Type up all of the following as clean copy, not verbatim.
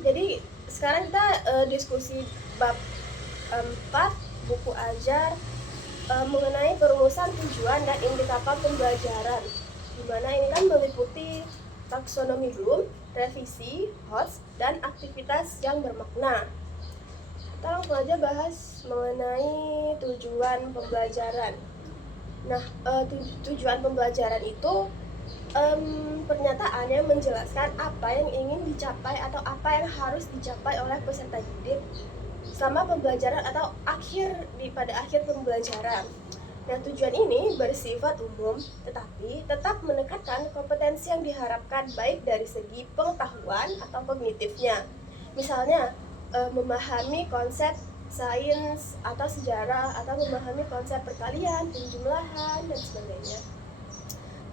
Jadi sekarang kita diskusi bab 4 buku ajar mengenai perumusan tujuan dan indikator pembelajaran. Dimana ini kan meliputi taksonomi Bloom, revisi, host, dan aktivitas yang bermakna. Kita langsung aja bahas mengenai tujuan pembelajaran. Nah, tujuan pembelajaran itu pernyataan yang menjelaskan apa yang ingin dicapai atau apa yang harus dicapai oleh peserta didik selama pembelajaran atau pada akhir pembelajaran. Nah, tujuan ini bersifat umum tetapi tetap menekankan kompetensi yang diharapkan baik dari segi pengetahuan atau kognitifnya. Misalnya, memahami konsep sains atau sejarah atau memahami konsep perkalian, penjumlahan, dan sebagainya.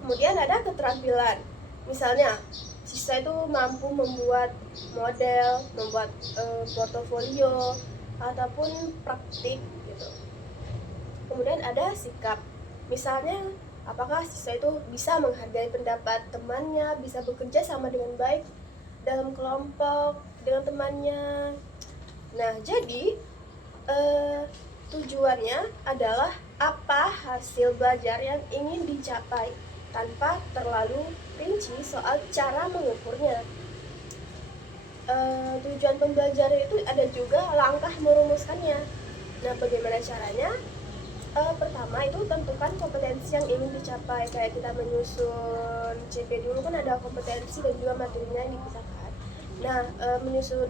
Kemudian ada keterampilan, misalnya siswa itu mampu membuat model, membuat portofolio ataupun praktik gitu. Kemudian ada sikap, misalnya apakah siswa itu bisa menghargai pendapat temannya, bisa bekerja sama dengan baik dalam kelompok dengan temannya. Nah, jadi tujuannya adalah apa hasil belajar yang ingin dicapai tanpa terlalu rinci soal cara mengukurnya. Tujuan pembelajaran itu ada juga langkah merumuskannya. Nah, bagaimana caranya? Pertama itu tentukan kompetensi yang ingin dicapai. Kayak kita menyusun CP dulu kan ada kompetensi dan juga materinya yang dipisahkan. Nah, menyusun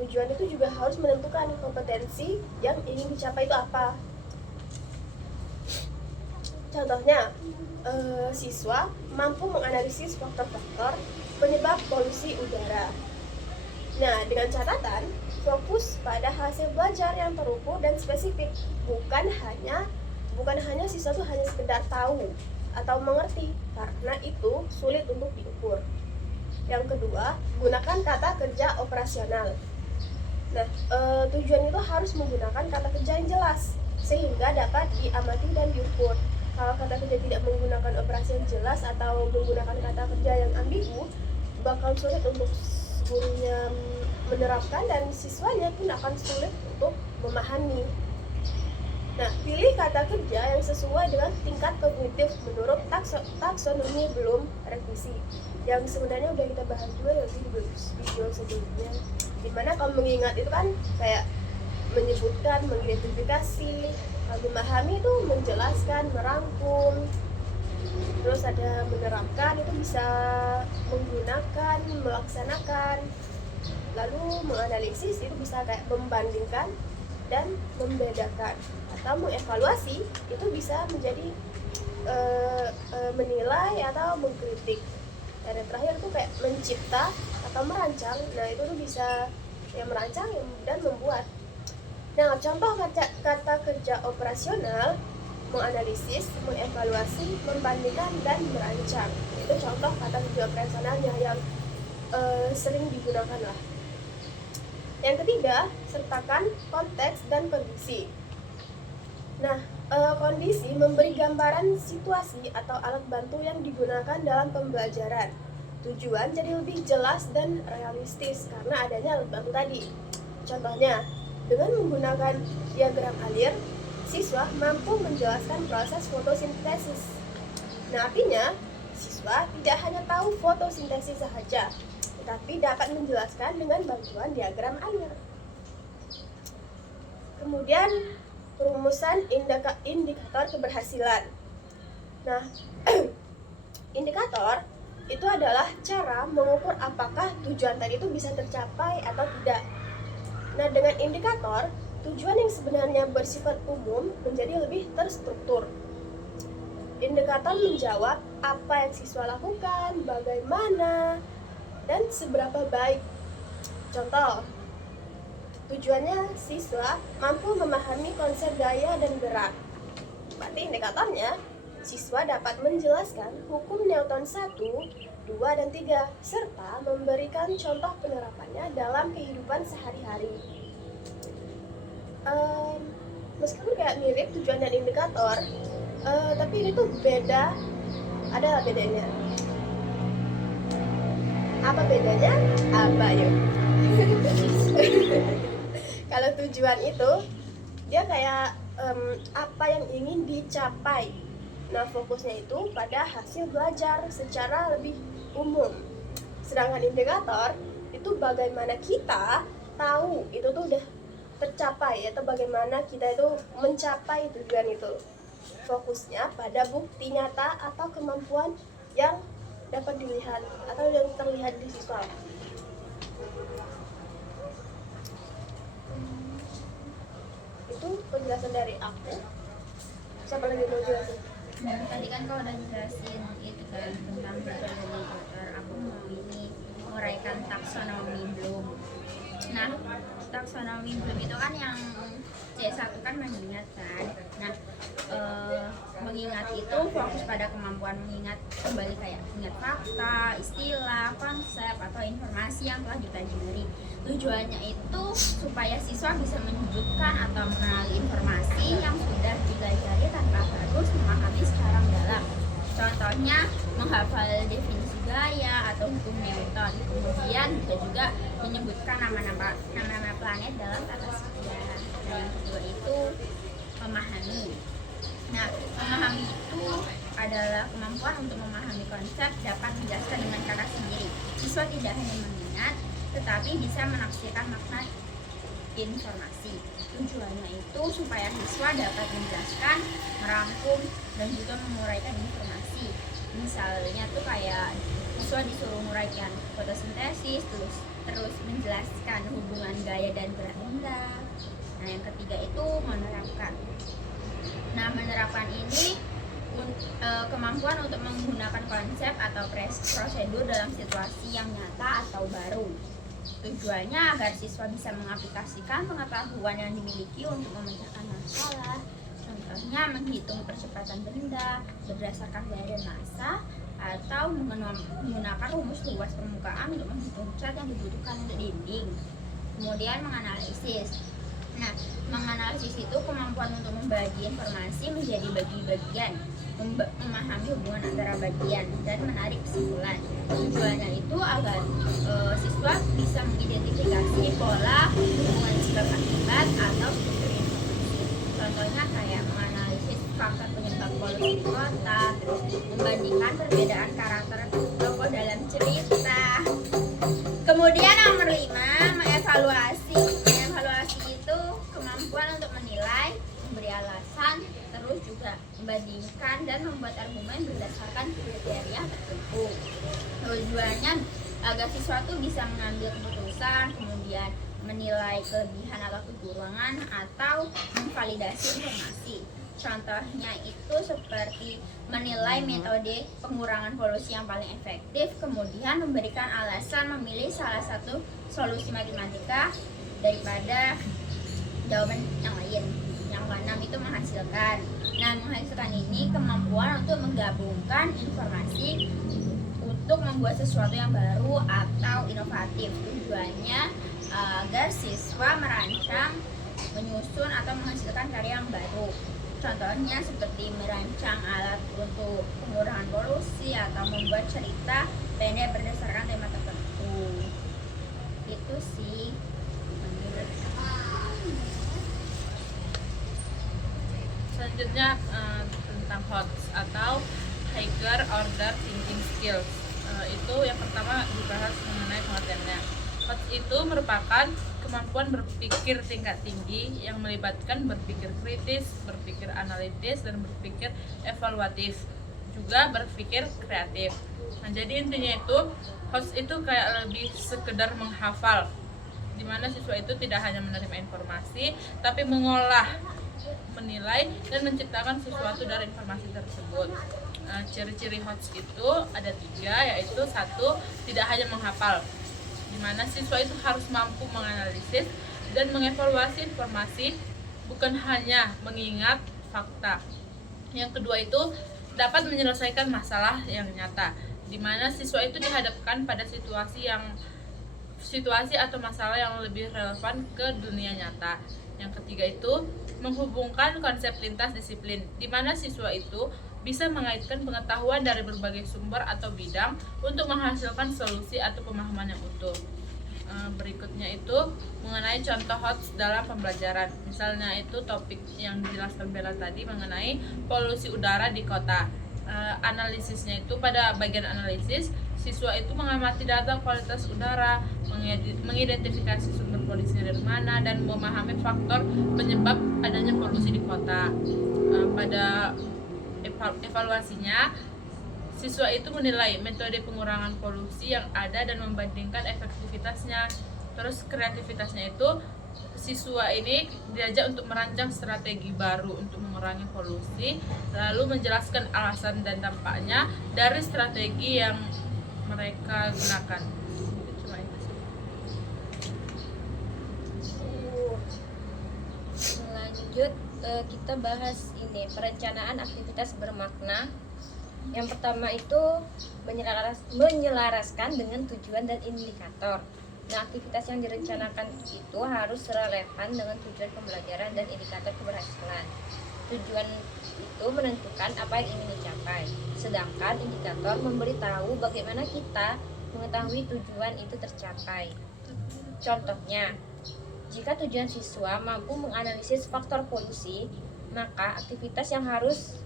tujuan itu juga harus menentukan kompetensi yang ingin dicapai itu apa. Contohnya, siswa mampu menganalisis faktor-faktor penyebab polusi udara. Nah, dengan catatan fokus pada hasil belajar yang terukur dan spesifik, bukan hanya siswa itu hanya sekedar tahu atau mengerti, karena itu sulit untuk diukur. Yang kedua, gunakan kata kerja operasional. Nah, tujuan itu harus menggunakan kata kerja yang jelas sehingga dapat diamati dan diukur. Kalau kata kerja tidak menggunakan operasi yang jelas atau menggunakan kata kerja yang ambigu, bakal sulit untuk gurunya menerapkan dan siswanya pun akan sulit untuk memahami. Nah, pilih kata kerja yang sesuai dengan tingkat kognitif menurut taksonomi Bloom revisi, yang sebenarnya udah kita bahas juga di video sebelumnya. Dimana kalau mengingat itu kan kayak menyebutkan, mengidentifikasi, memahami itu menjelaskan, merangkum, terus ada menerapkan, itu bisa menggunakan, melaksanakan, lalu menganalisis itu bisa kayak membandingkan dan membedakan, atau mengevaluasi itu bisa menjadi menilai atau mengkritik, dan yang terakhir itu kayak mencipta atau merancang. Nah, itu tuh bisa yang merancang dan membuat. Nah, contoh kata kerja operasional: menganalisis, mengevaluasi, membandingkan, dan merancang. Itu contoh kata kerja operasionalnya yang sering digunakan lah. Yang ketiga, sertakan konteks dan kondisi. Nah, kondisi memberi gambaran situasi atau alat bantu yang digunakan dalam pembelajaran. Tujuan jadi lebih jelas dan realistis karena adanya alat bantu tadi. Contohnya, dengan menggunakan diagram alir, siswa mampu menjelaskan proses fotosintesis. Nah, artinya siswa tidak hanya tahu fotosintesis saja, tetapi dapat menjelaskan dengan bantuan diagram alir. Kemudian, perumusan indikator keberhasilan. Nah, indikator itu adalah cara mengukur apakah tujuan tadi itu bisa tercapai atau tidak. Nah, dengan indikator, tujuan yang sebenarnya bersifat umum menjadi lebih terstruktur. Indikator menjawab apa yang siswa lakukan, bagaimana, dan seberapa baik. Contoh, tujuannya siswa mampu memahami konsep gaya dan gerak. Berarti indikatornya, siswa dapat menjelaskan hukum Newton 1, 2, dan 3, serta memberikan contoh penerapannya dalam kehidupan sehari-hari. Meskipun kayak mirip tujuan dan indikator, tapi ini tuh beda, ada bedanya. Apa bedanya? Apa yuk? tujuan itu dia kayak apa yang ingin dicapai. Nah, fokusnya itu pada hasil belajar secara lebih umum. Sedangkan indikator itu bagaimana kita tahu itu tuh udah tercapai atau bagaimana kita itu mencapai tujuan itu. Fokusnya pada bukti nyata atau kemampuan yang dapat dilihat atau yang terlihat di siswa. Itu penjelasan dari aku. Siapa lagi mau jelasin? Tadi kan kau udah jelasin itu kan tentang indikator. Aku mau menguraikan taksonomi Bloom. Nah, taksonomi Bloom itu kan yang C1 kan mengingat kan. Nah, mengingat itu fokus pada kemampuan mengingat kembali kayak ingat fakta, istilah, konsep atau informasi yang telah dipelajari. Tujuannya itu supaya siswa bisa menyebutkan atau mengenali informasi yang sudah dipelajari tanpa harus memahami secara mendalam. Contohnya menghafal definisi gaya atau hukum Newton. Kemudian bisa juga menyebutkan nama-nama planet dalam tata surya. Nah, yang kedua itu memahami. Nah, memahami itu adalah kemampuan untuk memahami konsep, dapat menjelaskan dengan kata sendiri. Siswa tidak hanya mengingat, tetapi bisa menafsirkan makna informasi. Tujuannya itu supaya siswa dapat menjelaskan, merangkum, dan juga menguraikan informasi. Misalnya tuh kayak siswa disuruh menguraikan fotosintesis, terus menjelaskan hubungan gaya dan gerak benda. Nah, yang ketiga itu menerapkan. Nah, menerapkan ini kemampuan untuk menggunakan konsep atau prosedur dalam situasi yang nyata atau baru. Tujuannya agar siswa bisa mengaplikasikan pengetahuan yang dimiliki untuk memecahkan masalah. Contohnya menghitung percepatan benda berdasarkan gaya dan massa, atau menggunakan rumus luas permukaan untuk menghitung cat yang dibutuhkan untuk dinding. Kemudian menganalisis. Nah, menganalisis itu kemampuan untuk membagi informasi menjadi bagi-bagian, memahami hubungan antara bagian, dan menarik kesimpulan. Tujuannya itu agar siswa bisa mengidentifikasi pola hubungan sebab akibat atau struktur informasi. Contohnya kayak menganalisis faktor penyebab polusi di kota, terus membandingkan perbedaan karakter tokoh dalam cerita. Kemudian nomor 5, mengevaluasi. Mengevaluasi itu kemampuan untuk menilai, memberi alasan, terus juga membandingkan dan membuat argumen berdasarkan kriteria tertentu. Tujuannya agar siswa itu bisa mengambil keputusan, kemudian menilai kelebihan atau kekurangan, atau memvalidasi informasi. Contohnya itu seperti menilai metode pengurangan polusi yang paling efektif, kemudian memberikan alasan memilih salah satu solusi matematika daripada jawaban yang lain. Yang keenam itu menghasilkan. Nah, menghasilkan ini kemampuan untuk menggabungkan informasi untuk membuat sesuatu yang baru atau inovatif. Tujuannya agar siswa merancang, menyusun atau menghasilkan karya yang baru. Contohnya seperti merancang alat untuk pengurangan polusi atau membuat cerita pendek berdasarkan tema tertentu. Itu sih menurut. Selanjutnya tentang HOTS atau Higher Order Thinking Skills. Itu yang pertama dibahas mengenai pengertiannya. HOTS itu merupakan kemampuan berpikir tingkat tinggi yang melibatkan berpikir kritis, berpikir analitis, dan berpikir evaluatif, juga berpikir kreatif. Nah, jadi intinya itu HOTS itu kayak lebih sekedar menghafal, di mana siswa itu tidak hanya menerima informasi, tapi mengolah, menilai, dan menciptakan sesuatu dari informasi tersebut. Ciri-ciri HOTS itu ada 3, yaitu 1, tidak hanya menghafal, di mana siswa itu harus mampu menganalisis dan mengevaluasi informasi, bukan hanya mengingat fakta. Yang kedua itu dapat menyelesaikan masalah yang nyata, di mana siswa itu dihadapkan pada situasi atau masalah yang lebih relevan ke dunia nyata. Yang ketiga itu menghubungkan konsep lintas disiplin, di mana siswa itu bisa mengaitkan pengetahuan dari berbagai sumber atau bidang untuk menghasilkan solusi atau pemahaman yang utuh. berikutnya itu mengenai contoh HOTS dalam pembelajaran. Misalnya itu topik yang dijelaskan Bella tadi mengenai polusi udara di kota. Analisisnya itu pada bagian analisis, siswa itu mengamati data kualitas udara, mengidentifikasi sumber polusinya dari mana, dan memahami faktor penyebab adanya polusi di kota. Pada evaluasinya, siswa itu menilai metode pengurangan polusi yang ada dan membandingkan efektivitasnya. Terus kreativitasnya itu siswa ini diajak untuk merancang strategi baru untuk mengurangi polusi, lalu menjelaskan alasan dan dampaknya dari strategi yang mereka gunakan. Cuma itu sih. Lanjut, kita bahas ini perencanaan aktivitas bermakna. Yang pertama itu menyelaraskan dengan tujuan dan indikator. Nah, aktivitas yang direncanakan itu harus relevan dengan tujuan pembelajaran dan indikator keberhasilan. Tujuan itu menentukan apa yang ingin dicapai, sedangkan indikator memberitahu bagaimana kita mengetahui tujuan itu tercapai. Contohnya, jika tujuan siswa mampu menganalisis faktor polusi, maka aktivitas yang harus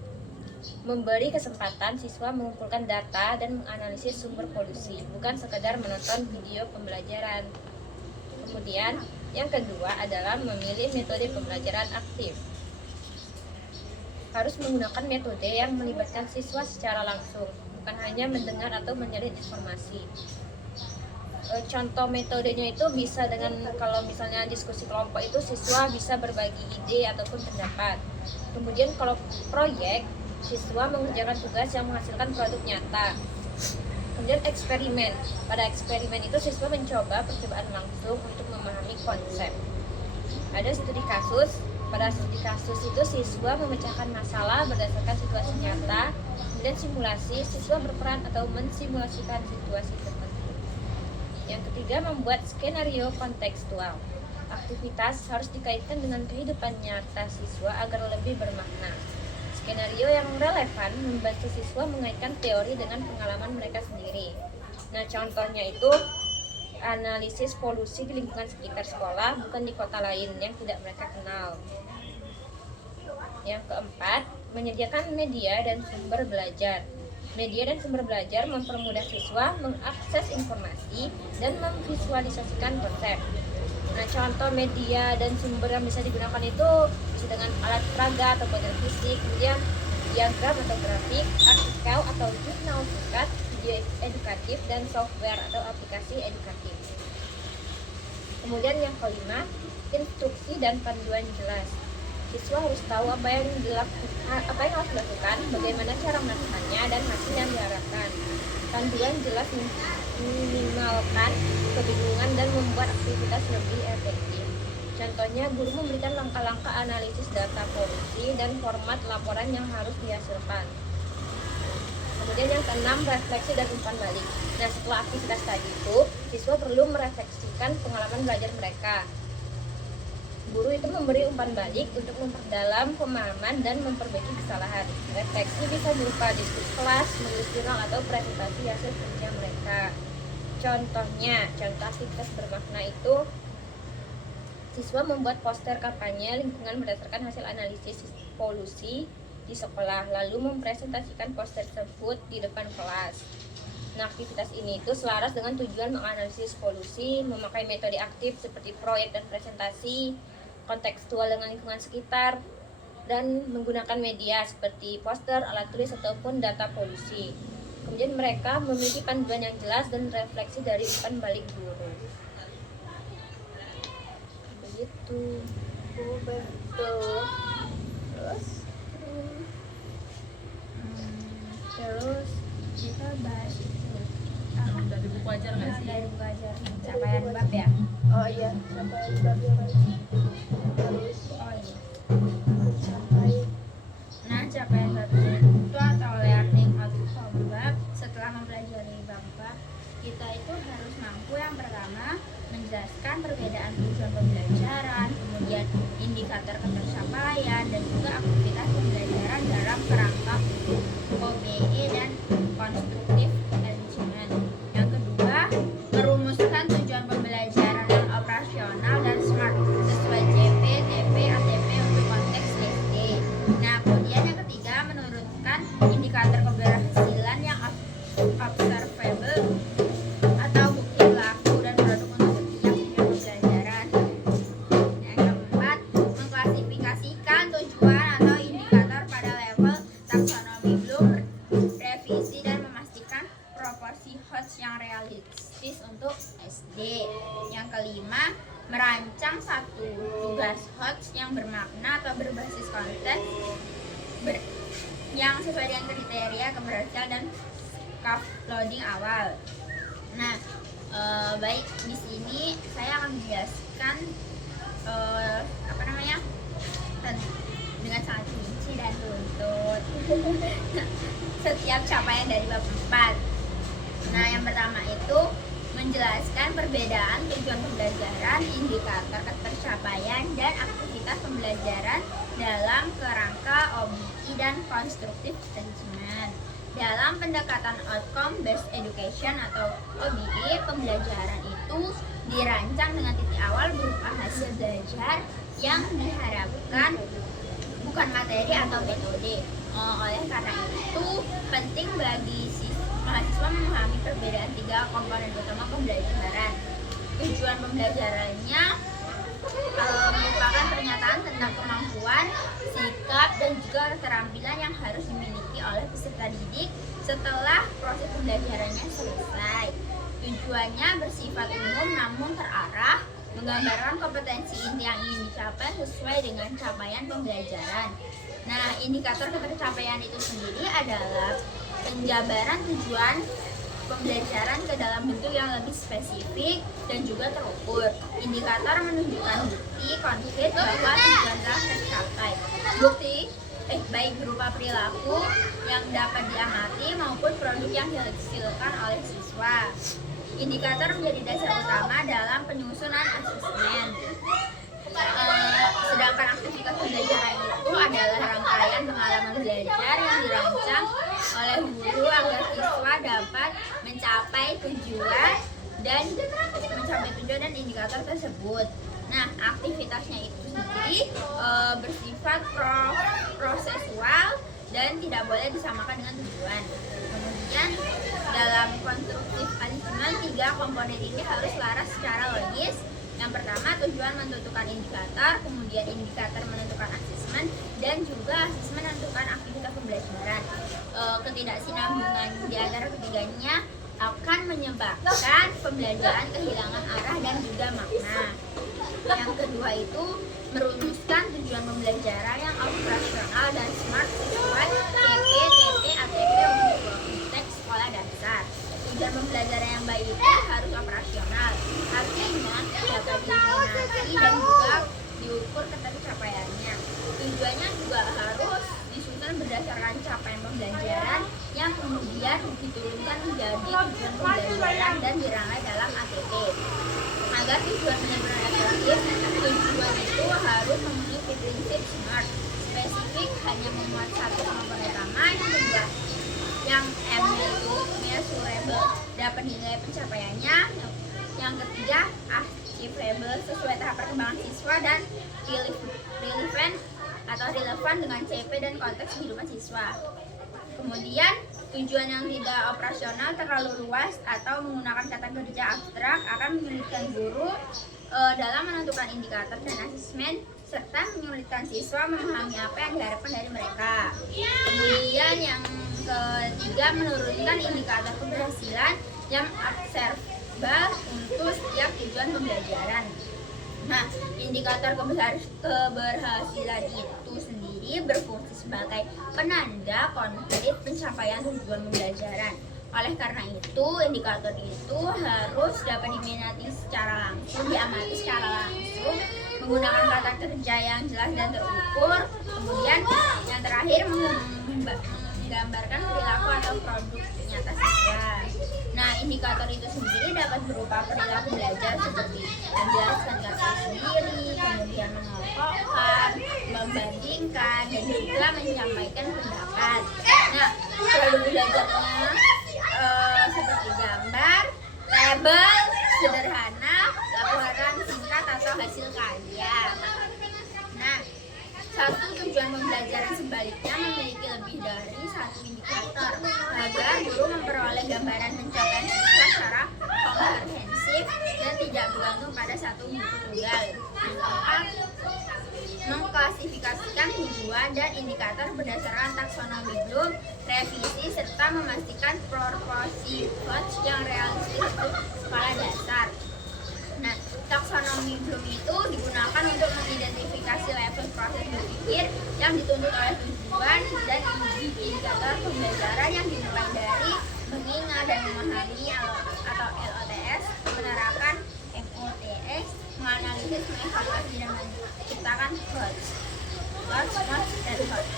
memberi kesempatan siswa mengumpulkan data dan menganalisis sumber polusi, bukan sekedar menonton video pembelajaran. Kemudian, yang kedua adalah memilih metode pembelajaran aktif. Harus menggunakan metode yang melibatkan siswa secara langsung, bukan hanya mendengar atau menyalin informasi. Contoh metodenya itu bisa dengan, kalau misalnya diskusi kelompok itu siswa bisa berbagi ide ataupun pendapat. Kemudian kalau proyek, siswa mengerjakan tugas yang menghasilkan produk nyata. Kemudian eksperimen. Pada eksperimen itu siswa mencoba percobaan langsung untuk memahami konsep. Ada studi kasus. Pada studi kasus itu siswa memecahkan masalah berdasarkan situasi nyata. Kemudian simulasi, siswa berperan atau mensimulasikan situasi tertentu. Yang ketiga, membuat skenario kontekstual. Aktivitas harus dikaitkan dengan kehidupan nyata siswa agar lebih bermakna. Skenario yang relevan membantu siswa mengaitkan teori dengan pengalaman mereka sendiri. Nah, contohnya itu analisis polusi di lingkungan sekitar sekolah, bukan di kota lain yang tidak mereka kenal. Yang keempat, menyediakan media dan sumber belajar. Media dan sumber belajar mempermudah siswa mengakses informasi dan memvisualisasikan konsep. Nah, contoh media dan sumber yang bisa digunakan itu bisa dengan alat peraga atau model fisik, kemudian diagram atau grafik, artikel atau jurnal singkat, video edukatif, dan software atau aplikasi edukatif. Kemudian yang kelima, instruksi dan panduan jelas. Siswa harus tahu apa yang harus dilakukan, bagaimana cara melakukannya, dan hasil yang diharapkan. Panduan jelas meminimalkan kebingungan dan membuat aktivitas lebih efektif. Contohnya, guru memberikan langkah-langkah analisis data polusi dan format laporan yang harus dihasilkan. Kemudian yang keenam, refleksi dan umpan balik. Nah, setelah aktivitas tadi itu, siswa perlu merefleksikan pengalaman belajar mereka. Guru itu memberi umpan balik untuk memperdalam pemahaman dan memperbaiki kesalahan. Refleksi bisa berupa diskusi kelas, menulis jurnal, atau presentasi hasil kerja mereka. Contohnya, contoh aktivitas bermakna itu siswa membuat poster kampanye lingkungan berdasarkan hasil analisis polusi di sekolah, lalu mempresentasikan poster tersebut di depan kelas. Nah, aktivitas ini itu selaras dengan tujuan menganalisis polusi, memakai metode aktif seperti proyek dan presentasi, kontekstual dengan lingkungan sekitar, dan menggunakan media seperti poster, alat tulis, ataupun data polusi. Kemudian mereka memiliki panduan yang jelas dan refleksi dari umpan balik guru. Begitu. Oh, betul. Terus kita bahas itu Dari buku ajar nggak sih? dari buku ajar capaian bab ya. Oh iya, sampai babi harus Oh iya. sampai Nah, capaian bab itu atau learning outcome bab, setelah mempelajari bab kita itu harus mampu yang pertama menjelaskan perbedaan tujuan pembelajaran, kemudian indikator pencapaian, dan juga aktivitas pembelajaran dalam kerangka OBE dan constructive engagement. Yang kedua, merumuskan tujuan pembelajaran Yang kelima, merancang satu tugas HOTS yang bermakna atau berbasis konteks yang sesuai dengan kriteria keberhasilan dan scaffolding awal. Nah, baik, di sini saya akan menjelaskan dengan sangat rinci dan runtut setiap capaian dari bab 4. Nah, yang pertama itu menjelaskan perbedaan tujuan pembelajaran, indikator ketercapaian, dan aktivitas pembelajaran dalam kerangka OBE dan Constructive Engagement. Dalam pendekatan Outcome Based Education atau OBE, pembelajaran itu dirancang dengan titik awal berupa hasil belajar yang diharapkan, bukan materi atau metode. Oleh karena itu, penting bagi mahasiswa memahami perbedaan 3 komponen utama pembelajaran. Tujuan pembelajarannya merupakan pernyataan tentang kemampuan, sikap, dan juga keterampilan yang harus dimiliki oleh peserta didik setelah proses pembelajarannya selesai. Tujuannya bersifat umum namun terarah, menggambarkan kompetensi inti yang ingin dicapai sesuai dengan capaian pembelajaran. Nah, indikator ketercapaian itu sendiri adalah penjabaran tujuan pembelajaran ke dalam bentuk yang lebih spesifik dan juga terukur. Indikator menunjukkan bukti konkret bahwa tujuan telah tercapai. Bukti baik berupa perilaku yang dapat diamati maupun produk yang dihasilkan oleh siswa. Indikator menjadi dasar utama dalam penyusunan asesmen. Sedangkan aktivitas pembelajaran itu adalah rangkaian pengalaman belajar yang dirancang oleh guru agar siswa dapat mencapai tujuan dan indikator tersebut. Nah, aktivitasnya itu sendiri bersifat prosesual dan tidak boleh disamakan dengan tujuan. Kemudian dalam konstruktif asesmen, 3 komponen ini harus selaras secara logis. Yang pertama, tujuan menentukan indikator, kemudian indikator menentukan asesmen, dan juga asesmen menentukan aktivitas pembelajaran. Ketidaksinambungan di antara ketiganya akan menyebabkan pembelajaran kehilangan arah dan juga makna. Yang kedua itu merumuskan tujuan pembelajaran yang operasional dan smart sesuai CP, TP, ATP untuk konteks sekolah dasar. Tujuan pembelajaran yang baik itu harus operasional, artinya dapat diminati dan juga diukur ketercapaiannya. Tujuannya juga harus disusun berdasarkan capaian pembelajaran yang kemudian diturunkan menjadi tujuan pembelajaran dan dirangkai dalam ATT. Agar tujuan benar-benar efektif, tujuan itu harus memenuhi prinsip SMART. Spesifik hanya memuat satu komponen utama, yang kedua yang M itu measurable, dapat dinilai pencapaiannya. Yang ketiga achievable, sesuai tahap perkembangan siswa, dan relevan dengan CP dan konteks kehidupan siswa. Kemudian tujuan yang tidak operasional, terlalu luas atau menggunakan kata kerja abstrak akan menyulitkan guru dalam menentukan indikator dan asesmen, serta menyulitkan siswa memahami apa yang diharapkan dari mereka. Kemudian yang ketiga, menurunkan indikator keberhasilan yang observable untuk setiap tujuan pembelajaran. Nah, indikator keberhasilan itu sendiri berfungsi sebagai penanda konkret pencapaian tujuan pembelajaran. Oleh karena itu, indikator itu harus dapat diminati secara langsung, diamati secara langsung, menggunakan kata kerja yang jelas dan terukur. Kemudian yang terakhir, menggambarkan perilaku atau produk nyata siswa. Nah, indikator itu sendiri dapat berupa perilaku belajar seperti menjelaskan kata sendiri, kemudian mengelompokkan, membandingkan, dan juga menyampaikan pendapat. Nah, produk belajarnya seperti gambar, tabel sederhana, laporan singkat atau hasil karya. Nah, satu tujuan pembelajaran sebaliknya memiliki lebih dari satu indikator agar guru memperoleh gambaran pencapaian siswa secara komprehensif dan tidak bergantung pada satu buku tunggal. Keempat, mengklasifikasikan tujuan dan indikator berdasarkan taksonomi Bloom, revisi, serta memastikan proporsi HOTS yang realistis untuk sekolah dasar. Miblum itu digunakan untuk mengidentifikasi level proses berpikir yang dituntut oleh tujuan dan indikator pembelajaran yang dimulai dari mengingat dan memahami atau LOTS, menerapkan MOTS, menganalisis, mengevaluasi, dan menciptakan HOTS. Dan HOTS.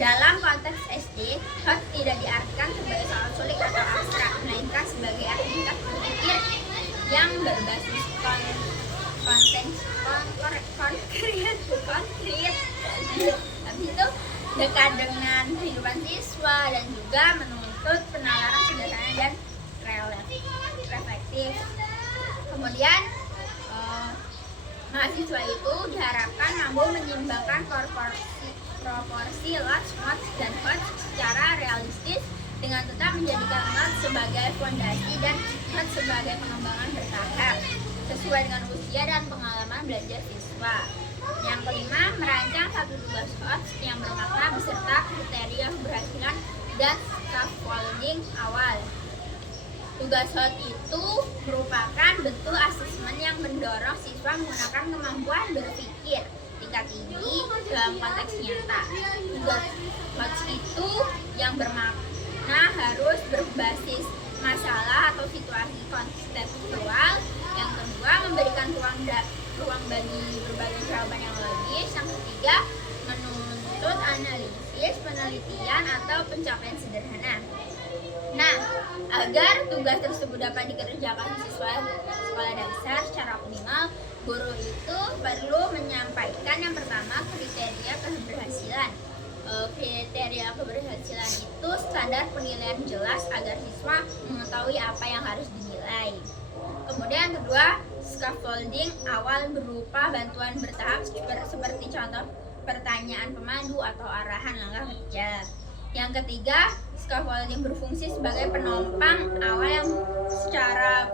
Dalam konteks SD, HOTS tidak diartikan sebagai soal sulit atau abstrak, melainkan sebagai aktivitas berpikir yang berbasis konkret. Habis itu dekat dengan kehidupan siswa dan juga menuntut penalaran sederhana dan reflektif. Kemudian mahasiswa itu diharapkan mampu menyeimbangkan proporsi lots, mods, dan HOTS secara realistis dengan tetap menjadikan lots sebagai fondasi dan HOTS sebagai pengembangan bertahap sesuai dengan usia dan pengalaman belajar siswa. Yang kelima, merancang satu tugas HOTS yang bermakna beserta kriteria keberhasilan dan scaffolding awal. Tugas HOTS itu merupakan bentuk asesmen yang mendorong siswa menggunakan kemampuan berpikir tingkat tinggi dalam konteks nyata. Tugas HOTS itu yang bermakna harus berbasis masalah atau situasi konseptual. Yang kedua, memberikan ruang bagi berbagai jawaban yang logis. Yang ketiga, menuntut analisis, penelitian, atau pencapaian sederhana. Nah, agar tugas tersebut dapat dikerjakan siswa sekolah dasar secara optimal, guru itu perlu menyampaikan yang pertama kriteria keberhasilan. Kriteria keberhasilan itu standar penilaian jelas agar siswa mengetahui apa yang harus dinilai. Kemudian kedua, scaffolding awal berupa bantuan bertahap seperti contoh pertanyaan pemandu atau arahan langkah kerja. Yang ketiga, scaffolding berfungsi sebagai penopang awal yang secara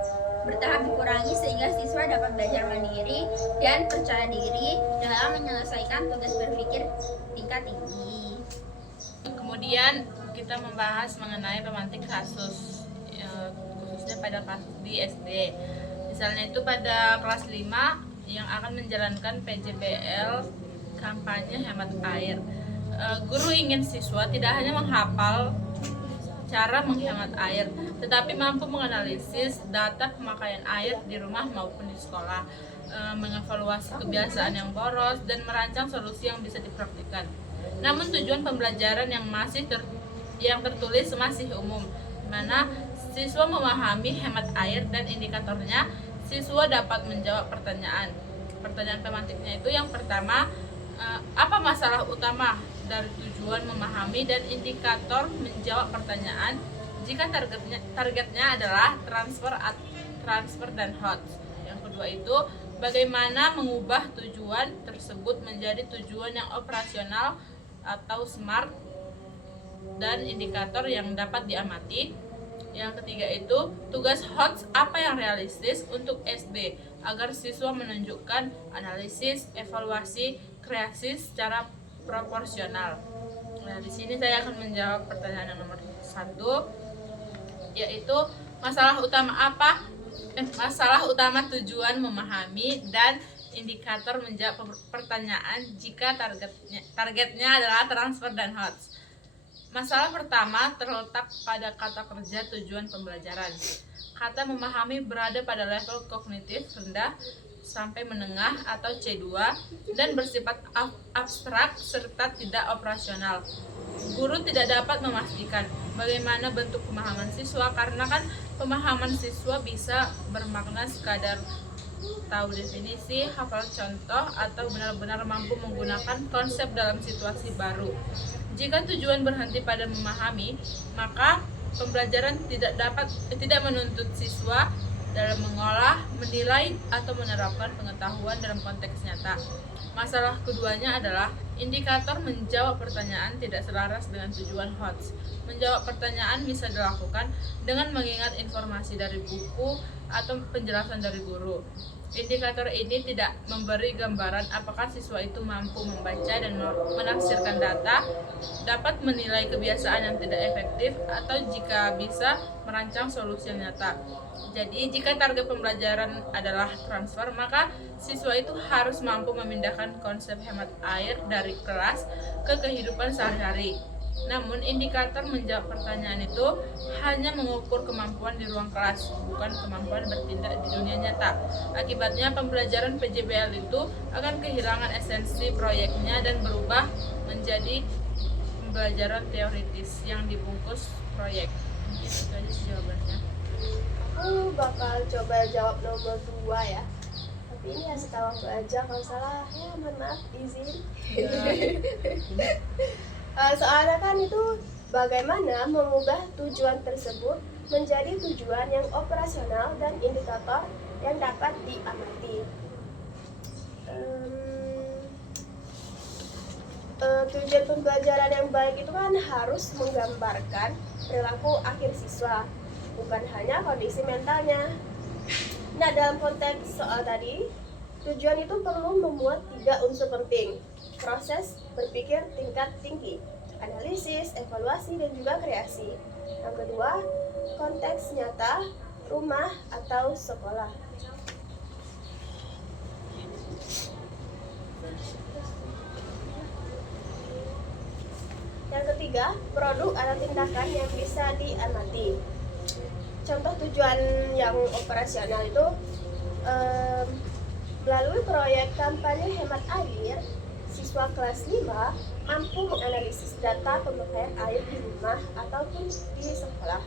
bertahap dikurangi sehingga siswa dapat belajar mandiri dan percaya diri dalam menyelesaikan tugas berpikir tingkat tinggi. Kemudian kita membahas mengenai pemantik kasus, khususnya pada kasus di SD. Misalnya itu pada kelas 5 yang akan menjalankan PJBL kampanye hemat air. Guru ingin siswa tidak hanya menghafal cara menghemat air, tetapi mampu menganalisis data pemakaian air di rumah maupun di sekolah, mengevaluasi kebiasaan yang boros, dan merancang solusi yang bisa dipraktikkan. Namun tujuan pembelajaran yang tertulis masih umum, di mana siswa memahami hemat air dan indikatornya. Siswa dapat menjawab pertanyaan pemantiknya itu yang pertama, apa masalah utama dari tujuan memahami dan indikator menjawab pertanyaan jika targetnya adalah transfer dan HOTS. Yang kedua itu bagaimana mengubah tujuan tersebut menjadi tujuan yang operasional atau SMART dan indikator yang dapat diamati. Yang ketiga itu tugas HOTS apa yang realistis untuk SD agar siswa menunjukkan analisis, evaluasi, kreasi secara proporsional. Nah, di sini saya akan menjawab pertanyaan yang nomor 1, yaitu masalah utama tujuan memahami dan indikator menjawab pertanyaan jika targetnya adalah transfer dan HOTS. Masalah pertama terletak pada kata kerja tujuan pembelajaran. Kata memahami berada pada level kognitif rendah sampai menengah atau C2 dan bersifat abstrak serta tidak operasional. Guru tidak dapat memastikan bagaimana bentuk pemahaman siswa karena kan pemahaman siswa bisa bermakna sekadar tahu definisi, hafal contoh, atau benar-benar mampu menggunakan konsep dalam situasi baru. Jika tujuan berhenti pada memahami, maka pembelajaran tidak menuntut siswa dalam mengolah, menilai, atau menerapkan pengetahuan dalam konteks nyata. Masalah keduanya adalah indikator menjawab pertanyaan tidak selaras dengan tujuan HOTS. Menjawab pertanyaan bisa dilakukan dengan mengingat informasi dari buku atau penjelasan dari guru. Indikator ini tidak memberi gambaran apakah siswa itu mampu membaca dan menafsirkan data, dapat menilai kebiasaan yang tidak efektif, atau jika bisa merancang solusi yang nyata. Jadi, jika target pembelajaran adalah transfer, maka siswa itu harus mampu memindahkan konsep hemat air dari kelas ke kehidupan sehari-hari. Namun, indikator menjawab pertanyaan itu hanya mengukur kemampuan di ruang kelas, bukan kemampuan bertindak di dunia nyata. Akibatnya, pembelajaran PJBL itu akan kehilangan esensi proyeknya dan berubah menjadi pembelajaran teoritis yang dibungkus proyek. Mungkin itu aja sih jawabannya. Aku bakal coba jawab nomor 2 ya. Tapi ini ya setahu aku aja, kalau salah ya mohon maaf, izin. Soalnya kan itu bagaimana mengubah tujuan tersebut menjadi tujuan yang operasional dan indikator yang dapat diamati. Tujuan pembelajaran yang baik itu kan harus menggambarkan perilaku akhir siswa, bukan hanya kondisi mentalnya. Nah, dalam konteks soal tadi, tujuan itu perlu memuat 3 unsur penting: proses berpikir tingkat tinggi, analisis, evaluasi, dan juga kreasi. Yang kedua, konteks nyata, rumah atau sekolah. Yang ketiga, produk atau tindakan yang bisa diamati. Contoh tujuan yang operasional itu melalui proyek kampanye hemat air, siswa kelas 5 mampu menganalisis data pemakaian air di rumah ataupun di sekolah,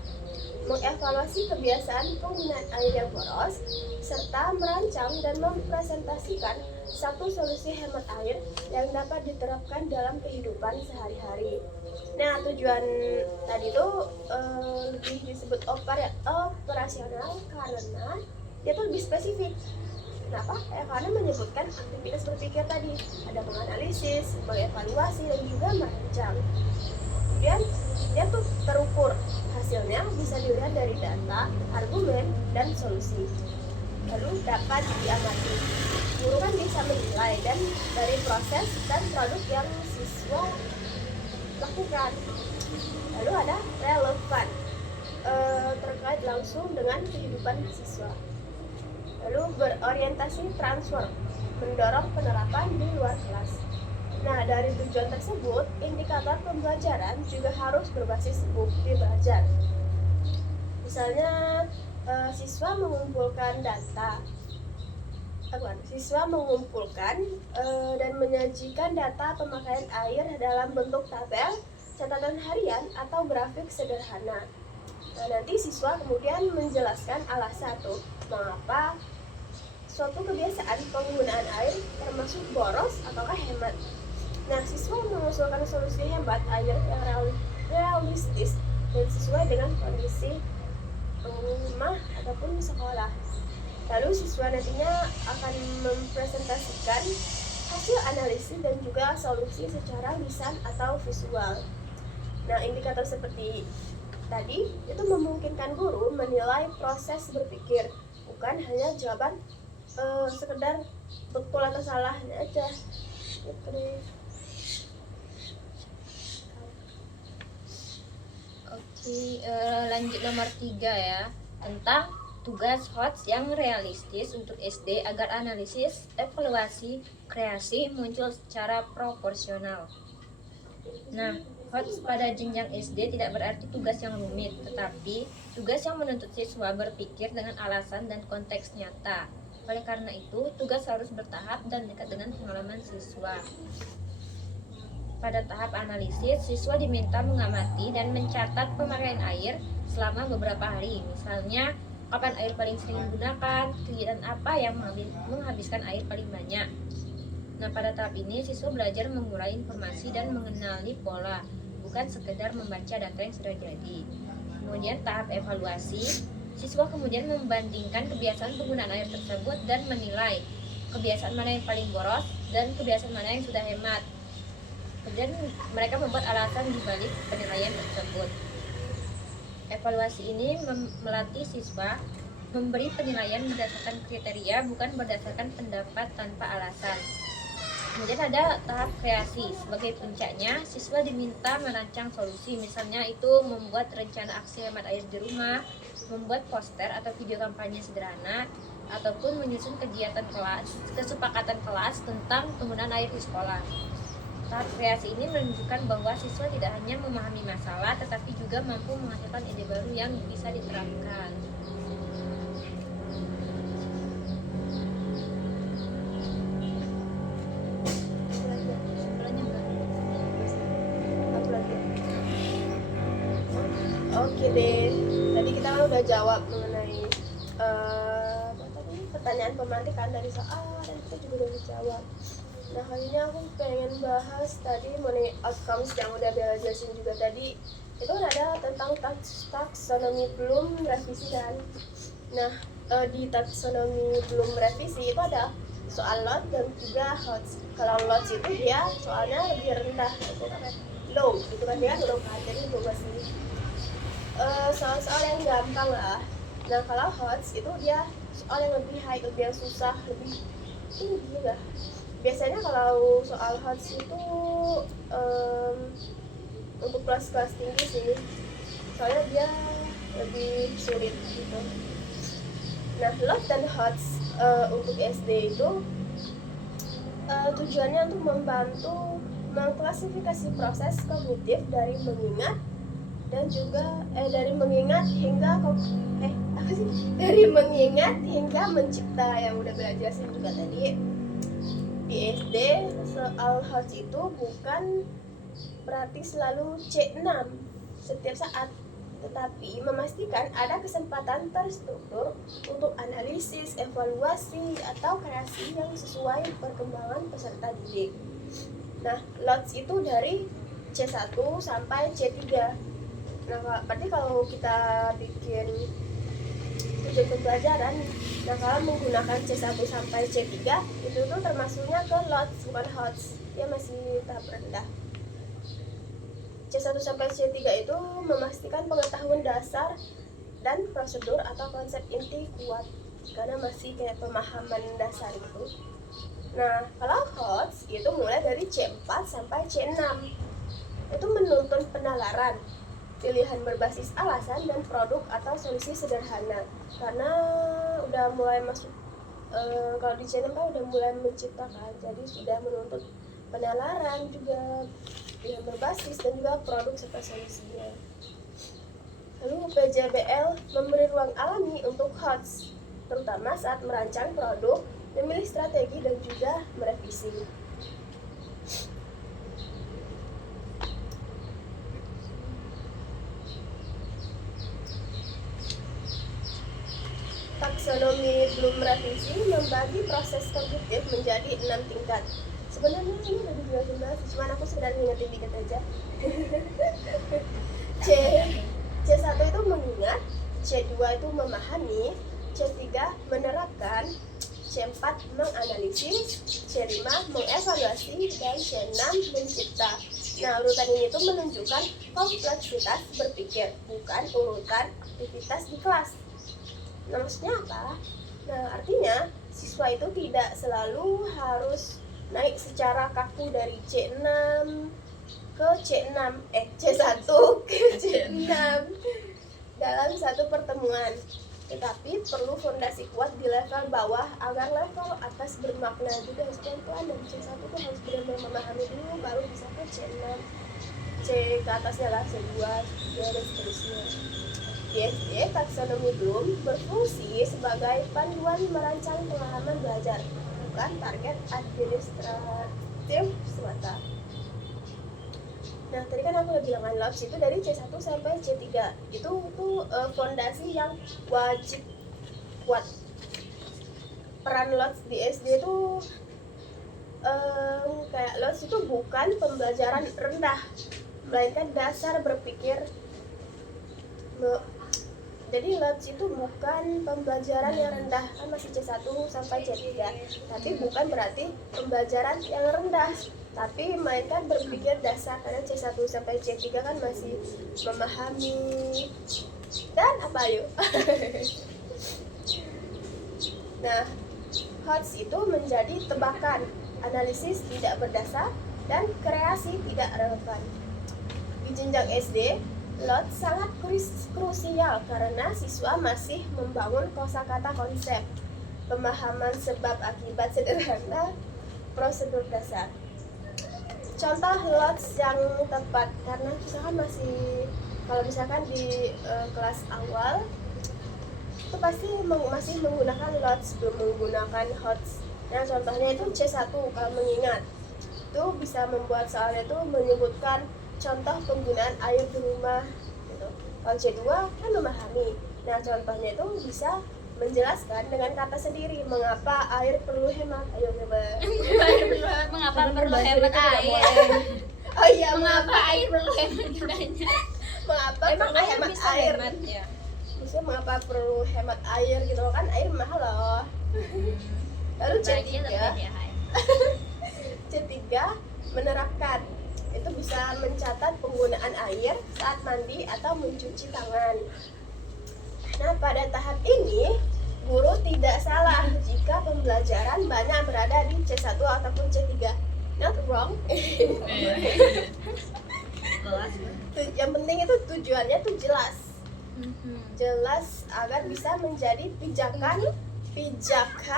mengevaluasi kebiasaan penggunaan air yang boros, serta merancang dan mempresentasikan satu solusi hemat air yang dapat diterapkan dalam kehidupan sehari-hari. Nah, tujuan tadi itu lebih disebut operasional karena dia tuh lebih spesifik. Kenapa? Karena menyebutkan aktivitas berpikir tadi, ada menganalisis, mengevaluasi, dan juga merancang. Kemudian dia tuh terukur, hasilnya bisa dilihat dari data, argumen, dan solusi. Lalu dapat diamati. Guru kan bisa menilai dan dari proses dan produk yang siswa lakukan. Lalu ada relevan, terkait langsung dengan kehidupan siswa. Lalu berorientasi transfer, mendorong penerapan di luar kelas. Nah, dari tujuan tersebut, indikator pembelajaran juga harus berbasis bukti belajar. Misalnya, siswa mengumpulkan dan menyajikan data pemakaian air dalam bentuk tabel, catatan harian, atau grafik sederhana. Nah, nanti siswa kemudian menjelaskan alasan tuh mengapa suatu kebiasaan penggunaan air termasuk boros ataukah hemat. Nah, siswa mengusulkan solusi hemat air yang realistis dan sesuai dengan kondisi rumah ataupun sekolah. Lalu siswa nantinya akan mempresentasikan hasil analisis dan juga solusi secara lisan atau visual. Nah, indikator seperti tadi itu memungkinkan guru menilai proses berpikir, bukan hanya jawaban sekedar betul atau salahnya aja. Oke, lanjut nomor 3 ya, tentang tugas HOTS yang realistis untuk SD agar analisis, evaluasi, kreasi muncul secara proporsional. Nah, HOTS pada jenjang SD tidak berarti tugas yang rumit, tetapi tugas yang menuntut siswa berpikir dengan alasan dan konteks nyata. Oleh karena itu, tugas harus bertahap dan dekat dengan pengalaman siswa. Pada tahap analisis, siswa diminta mengamati dan mencatat pemakaian air selama beberapa hari. Misalnya, kapan air paling sering digunakan, kegiatan apa yang menghabiskan air paling banyak. Nah, pada tahap ini, siswa belajar mengurai informasi dan mengenali pola, bukan sekedar membaca data yang sudah jadi. Kemudian tahap evaluasi, siswa kemudian membandingkan kebiasaan penggunaan air tersebut dan menilai kebiasaan mana yang paling boros dan kebiasaan mana yang sudah hemat. Kemudian mereka membuat alasan di balik penilaian tersebut. Evaluasi ini melatih siswa memberi penilaian berdasarkan kriteria, bukan berdasarkan pendapat tanpa alasan. Kemudian ada tahap kreasi. Sebagai puncaknya, siswa diminta merancang solusi, misalnya itu membuat rencana aksi hemat air di rumah, membuat poster atau video kampanye sederhana, ataupun menyusun kegiatan kelas, kesepakatan kelas tentang penggunaan air di sekolah. Tahap kreasi ini menunjukkan bahwa siswa tidak hanya memahami masalah, tetapi juga mampu menghasilkan ide baru yang bisa diterapkan. Oke deh, tadi kita kan udah jawab mengenai apa tadi, pertanyaan pemantik kan dari soal, dan kita juga udah jawab. Nah kali ini aku pengen bahas tadi mengenai outcomes yang udah Bella jelasin juga tadi. Itu ada tentang taksonomi belum revisi kan. Nah di taksonomi belum revisi itu ada soal lot dan juga HOTS. Kalau lot itu dia soalnya lebih rendah, itu kan low, itu kan dia low kan, jadi itu masih soal-soal yang gampang lah. Nah kalau HOTS itu dia soal yang lebih high, lebih yang susah, lebih tinggi lah. Biasanya kalau soal HOTS itu untuk kelas-kelas tinggi sih, soalnya dia lebih sulit gitu. Nah LOT dan HOTS untuk SD itu tujuannya untuk membantu mengklasifikasi proses kognitif dari mengingat dan juga dari mengingat hingga dari mengingat hingga mencipta, yang udah belajar juga tadi. Di SD soal HOTS itu bukan berarti selalu C6 setiap saat, tetapi memastikan ada kesempatan terstruktur untuk analisis, evaluasi, atau kreasi yang sesuai perkembangan peserta didik. Nah, LOTS itu dari C1 sampai C3. Nah, berarti kalau kita bikin tujuan pembelajaran, nah kalau menggunakan C1 sampai C3 itu tuh termasuknya ke LOTS, bukan HOTS. Dia masih tahap rendah. C1 sampai C3 itu memastikan pengetahuan dasar dan prosedur atau konsep inti kuat, karena masih kayak pemahaman dasar gitu. Nah, kalau HOTS itu mulai dari C4 sampai C6. Itu menuntun penalaran, pilihan berbasis alasan, dan produk atau solusi sederhana. Karena udah mulai masuk, kalau di C6 kan udah mulai menciptakan, jadi sudah menuntut penalaran juga, pilihan berbasis, dan juga produk serta solusinya. Lalu PJBL memberi ruang alami untuk HOTS, terutama saat merancang produk, memilih strategi, dan juga merevisi. Taksonomi belum revisi membagi proses kognitif menjadi 6 tingkat. Sebenarnya ini udah dijelasin banget, cuma aku sebenarnya ingetin dikit aja. C1 itu mengingat, C2 itu memahami, C3 menerapkan, C4 menganalisis, C5 mengevaluasi, dan C6 mencipta. Nah, urutan ini tuh menunjukkan kompleksitas berpikir, bukan urutan aktivitas di kelas. Nah, maksudnya apa? Nah, artinya siswa itu tidak selalu harus naik secara kaku dari C6 ke C1 ke C6 dalam satu pertemuan, tetapi perlu fondasi kuat di level bawah agar level atas bermakna juga harus pelan-pelan. Dan C1 itu harus benar-benar memahami dulu, baru bisa ke C6, C ke atasnya lah C2, C3, dan seterusnya. Di SD, taksonomi Bloom berfungsi sebagai panduan merancang pengalaman belajar, bukan target administratif semata. Nah, tadi kan aku udah bilang kan LOTS itu dari C1 sampai C3. Itu fondasi yang wajib kuat. Peran LOTS di SD itu kayak LOTS itu bukan pembelajaran rendah, melainkan dasar berpikir. Jadi LOTS itu bukan pembelajaran yang rendah, kan masih C1 sampai C3, tapi bukan berarti pembelajaran yang rendah, tapi melainkan berpikir dasar, karena C1 sampai C3 kan masih memahami dan apa yuk. Nah, HOTS itu menjadi tebakan, analisis tidak berdasar, dan kreasi tidak relevan. Di jenjang SD, LOT sangat krusial karena siswa masih membangun kosakata konsep, pemahaman sebab akibat sederhana, prosedur dasar. Contoh LOTS yang tepat, karena kita kan masih, kalau misalkan di kelas awal itu pasti masih menggunakan LOTS, belum menggunakan HOTS. Nah, contohnya itu C1, kalau mengingat itu bisa membuat soalnya itu menyebutkan contoh penggunaan air di rumah gitu. Kalau C2 kan memahami. Nah, contohnya itu bisa menjelaskan dengan kata sendiri mengapa air perlu hemat. Ayo coba. Mengapa perlu hemat air? Oh iya, Mengapa air perlu hemat katanya? mengapa Emang perlu air hemat bisa air? hemat ya? Maksudnya mengapa perlu hemat air gitu kan, air mahal loh. Lalu Bagian C3, lebih ya. C3 menerapkan. Itu bisa mencatat penggunaan air saat mandi atau mencuci tangan. Nah, pada tahap ini guru tidak salah jika pembelajaran banyak berada di C1 ataupun C3. Not wrong. Yang penting itu tujuannya tuh jelas. Jelas agar bisa menjadi pijakan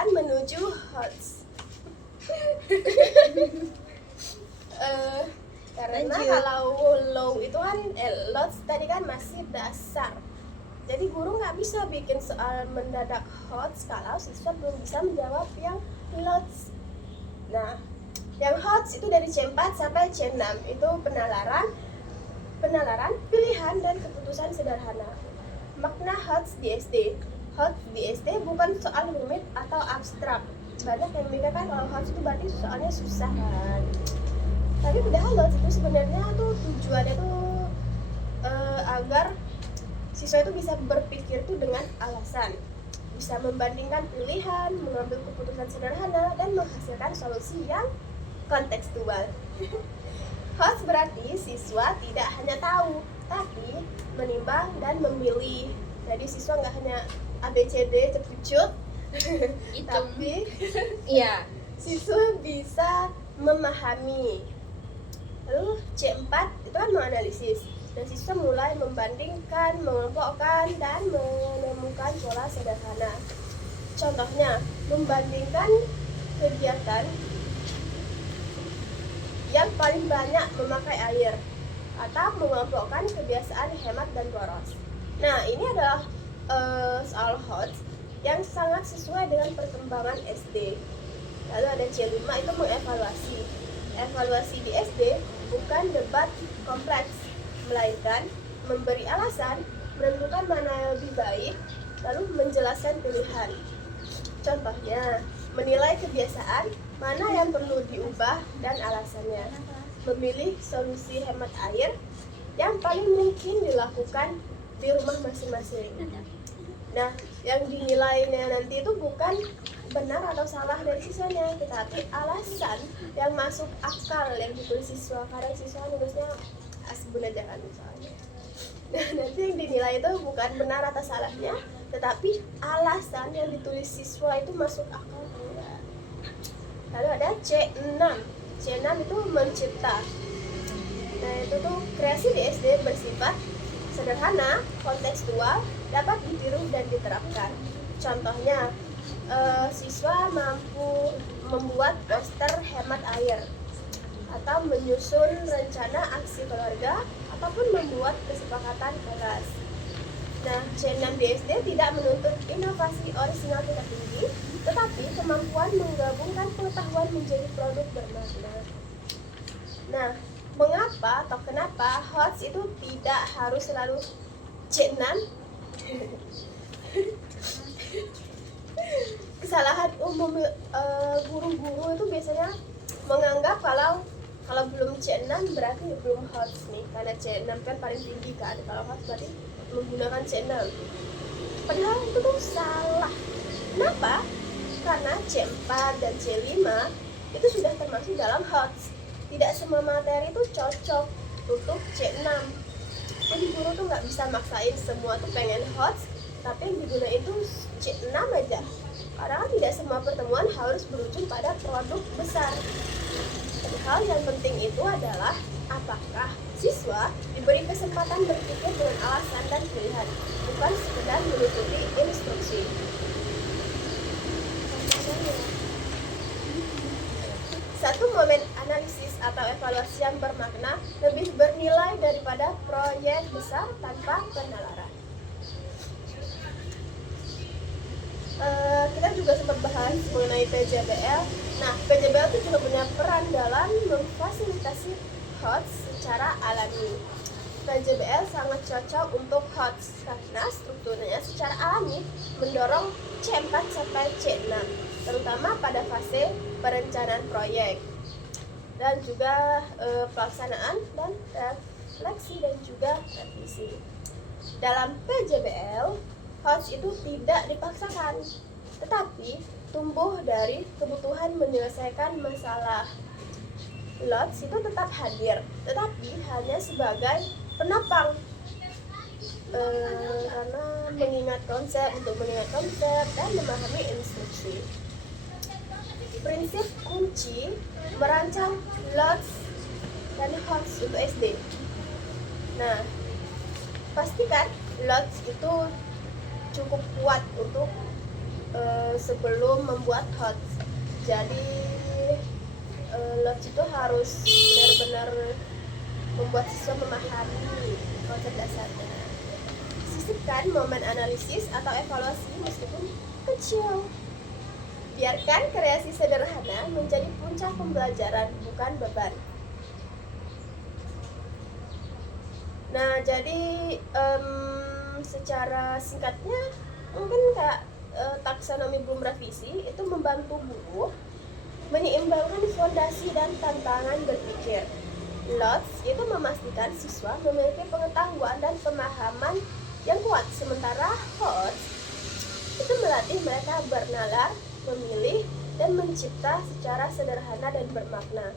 menuju HOTS. Karena Lanjut. kalau low itu kan LOTS tadi kan masih dasar. Jadi guru nggak bisa bikin soal mendadak HOTS kalau siswa belum bisa menjawab yang LOTS. Nah, yang HOTS itu dari C4 sampai C6 itu penalaran, pilihan dan keputusan sederhana. Makna HOTS di SD. HOTS di SD bukan soal rumit atau abstrak. Banyak yang mikir kan kalau HOTS itu berarti soalnya susah kan. Tapi padahal HOTS itu sebenarnya tuh tujuannya tuh agar siswa itu bisa berpikir tuh dengan alasan, bisa membandingkan pilihan, mengambil keputusan sederhana, dan menghasilkan solusi yang kontekstual. HOTS berarti siswa tidak hanya tahu, tapi menimbang dan memilih. Jadi siswa nggak hanya ABCD cepucut, tapi Iya. siswa bisa memahami. Lalu C4 itu kan menganalisis, dan siswa mulai membandingkan, mengelompokkan, dan menemukan pola sederhana. Contohnya, membandingkan kegiatan yang paling banyak memakai air atau mengelompokkan kebiasaan hemat dan boros. Nah, ini adalah soal HOTS yang sangat sesuai dengan perkembangan SD. Lalu ada C5 itu mengevaluasi. Evaluasi di SD bukan debat kompleks, melainkan memberi alasan, menentukan mana yang lebih baik, lalu menjelaskan pilihan. Contohnya, menilai kebiasaan, mana yang perlu diubah dan alasannya. Memilih solusi hemat air yang paling mungkin dilakukan di rumah masing-masing. Nah, yang dinilainya nanti itu bukan benar atau salah dari siswanya, tetapi alasan yang masuk akal yang ditulis siswa. Kadang siswa nulisnya asbun aja kan misalnya. Nah, nanti yang dinilai itu bukan benar atau salahnya, tetapi alasan yang ditulis siswa itu masuk akal atau enggak. Lalu ada C6. C6 itu mencipta. Nah, itu tuh kreasi di SD bersifat sederhana, kontekstual, dapat ditiru dan diterapkan. Contohnya, siswa mampu membuat poster hemat air, atau menyusun rencana aksi keluarga, ataupun membuat kesepakatan kelas. Nah, C6 di SD tidak menuntut inovasi orisinal tingkat tinggi, tetapi kemampuan menggabungkan pengetahuan menjadi produk bermakna. Nah, mengapa atau kenapa HOTS itu tidak harus selalu C6? Kesalahan umum guru-guru itu biasanya menganggap kalau belum C6 berarti belum HOTS nih, karena C6 kan paling tinggi kan, kalau HOTS berarti menggunakan C6. Padahal itu tuh salah. Kenapa? Karena C4 dan C5 itu sudah termasuk dalam HOTS. Tidak semua materi itu cocok untuk C6. Jadi guru tuh nggak bisa maksain semua tuh pengen HOTS, tapi yang digunakan itu C6 aja. Karena tidak semua pertemuan harus berujung pada produk besar. Hal yang penting itu adalah apakah siswa diberi kesempatan berpikir dengan alasan dan pilihan, bukan sekedar mengikuti instruksi. Satu momen analisis atau evaluasi yang bermakna lebih bernilai daripada proyek besar tanpa penalaran. Kita juga sempat bahas mengenai PJBL. Nah, PJBL itu juga punya peran dalam memfasilitasi HOTS secara alami. PJBL sangat cocok untuk HOTS karena strukturnya secara alami mendorong C4 sampai C6, terutama pada fase perencanaan proyek dan juga pelaksanaan dan refleksi dan juga revisi. Dalam PJBL, HOTS itu tidak dipaksakan, tetapi tumbuh dari kebutuhan menyelesaikan masalah. LOTS itu tetap hadir, tetapi hanya sebagai penopang karena mengingat konsep dan memahami instruksi. Prinsip kunci merancang LOTS dan HOTS untuk SD. Nah, pastikan LOTS itu cukup kuat untuk sebelum membuat HOTS. Jadi LOTS itu harus benar-benar membuat siswa memahami konsep dasarnya. Sisipkan momen analisis atau evaluasi meskipun kecil. Biarkan kreasi sederhana menjadi puncak pembelajaran, bukan beban. Nah, jadi secara singkatnya mungkin kayak taksonomi Bloom revisi itu membantu guru menyeimbangkan fondasi dan tantangan berpikir. LOTS itu memastikan siswa memiliki pengetahuan dan pemahaman yang kuat, sementara HOTS itu melatih mereka bernalar, memilih, dan mencipta secara sederhana dan bermakna.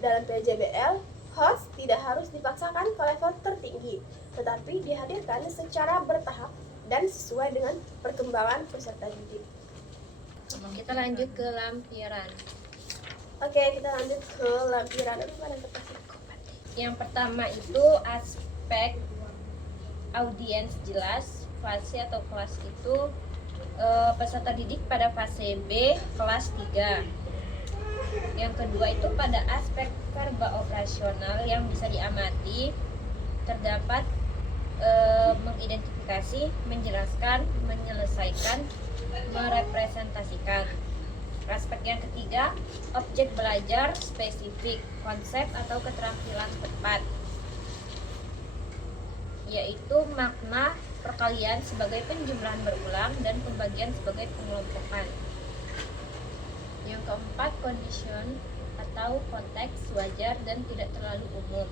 Dalam PJBL, HOTS tidak harus dipaksakan ke level tertinggi, tetapi dihadirkan secara bertahap dan sesuai dengan perkembangan peserta didik. Kita lanjut ke lampiran. Oke, kita lanjut ke lampiran. Yang pertama itu aspek audiens jelas. Fase atau kelas itu peserta didik pada fase B kelas 3. Yang kedua itu pada aspek verba operasional yang bisa diamati terdapat mengidentifikasi, menjelaskan, menyelesaikan, merepresentasikan. Aspek yang ketiga, objek belajar spesifik, konsep atau keterampilan tepat, yaitu makna perkalian sebagai penjumlahan berulang dan pembagian sebagai pengelompokan. Yang keempat, condition atau konteks wajar dan tidak terlalu umum,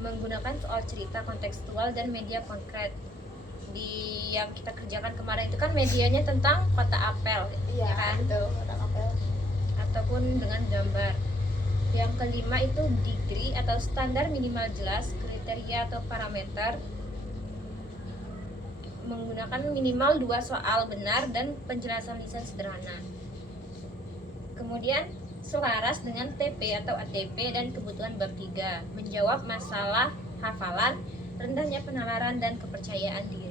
menggunakan soal cerita kontekstual dan media konkret. Di yang kita kerjakan kemarin itu kan medianya tentang kota apel, Iya, ya kan? betul, kota apel. Ataupun dengan gambar. Yang kelima itu degree atau standar minimal jelas, kriteria atau parameter, menggunakan minimal 2 soal benar dan penjelasan lisan sederhana. Kemudian selaras dengan TP atau ATP dan kebutuhan bab 3, menjawab masalah hafalan, rendahnya penalaran dan kepercayaan diri.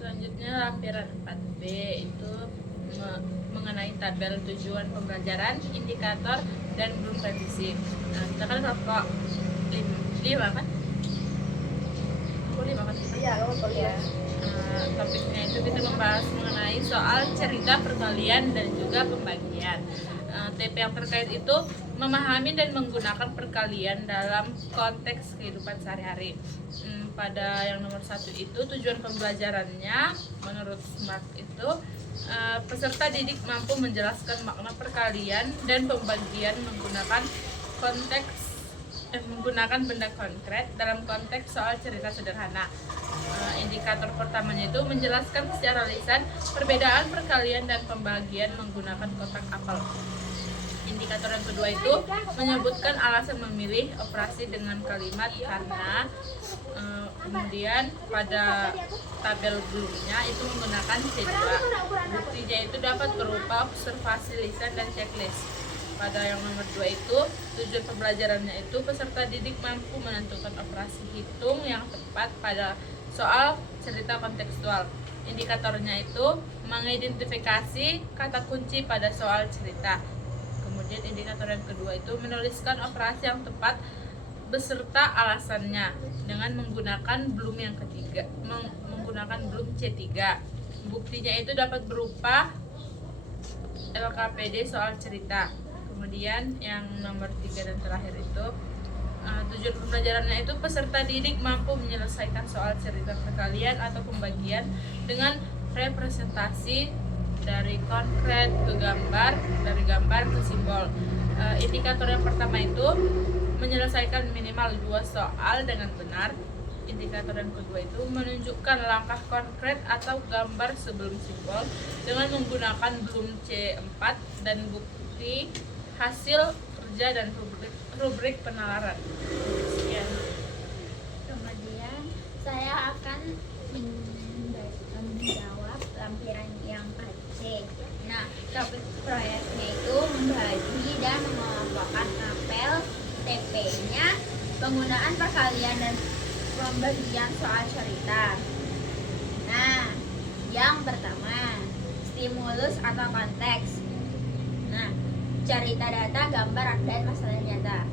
Selanjutnya lampiran 4B itu mengenai tabel tujuan pembelajaran, indikator, dan Bloom revisi. Nah, kita kan kelompok 5 kan? Kok 5 kan? Iya, Ya. Topiknya itu kita membahas mengenai soal cerita perkalian dan juga pembagian. TP yang terkait itu memahami dan menggunakan perkalian dalam konteks kehidupan sehari-hari. Pada yang nomor 1 itu tujuan pembelajarannya menurut SMART itu peserta didik mampu menjelaskan makna perkalian dan pembagian menggunakan menggunakan benda konkret dalam konteks soal cerita sederhana. Indikator pertamanya itu menjelaskan secara lisan perbedaan perkalian dan pembagian menggunakan kotak apel. Indikator yang kedua itu menyebutkan alasan memilih operasi dengan kalimat karena. Kemudian pada tabel belumnya itu menggunakan C2. Buktinya itu dapat berupa observasi lisan dan checklist. Pada yang nomor 2 itu tujuan pembelajarannya itu peserta didik mampu menentukan operasi hitung yang tepat pada soal cerita kontekstual. Indikatornya itu mengidentifikasi kata kunci pada soal cerita. Kemudian indikator yang kedua itu menuliskan operasi yang tepat beserta alasannya dengan menggunakan belum yang ketiga, menggunakan belum C3. Buktinya itu dapat berupa LKPD soal cerita. Kemudian yang nomor 3 dan terakhir itu tujuan pembelajarannya itu peserta didik mampu menyelesaikan soal cerita perkalian atau pembagian dengan representasi dari konkret ke gambar, dari gambar ke simbol. Indikator yang pertama itu menyelesaikan minimal 2 soal dengan benar. Indikator yang kedua itu menunjukkan langkah konkret atau gambar sebelum simbol dengan menggunakan belum C4 dan bukti hasil kerja dan rubrik penalaran. Sekian. Kemudian saya akan menjawab lampiran yang 4C. Nah, topik proyeknya itu membagi dan mengelompokkan apel TP-nya, penggunaan perkalian dan pembagian soal cerita. Nah, yang pertama, stimulus atau konteks. Nah, cerita data, gambar, dan masalah nyata.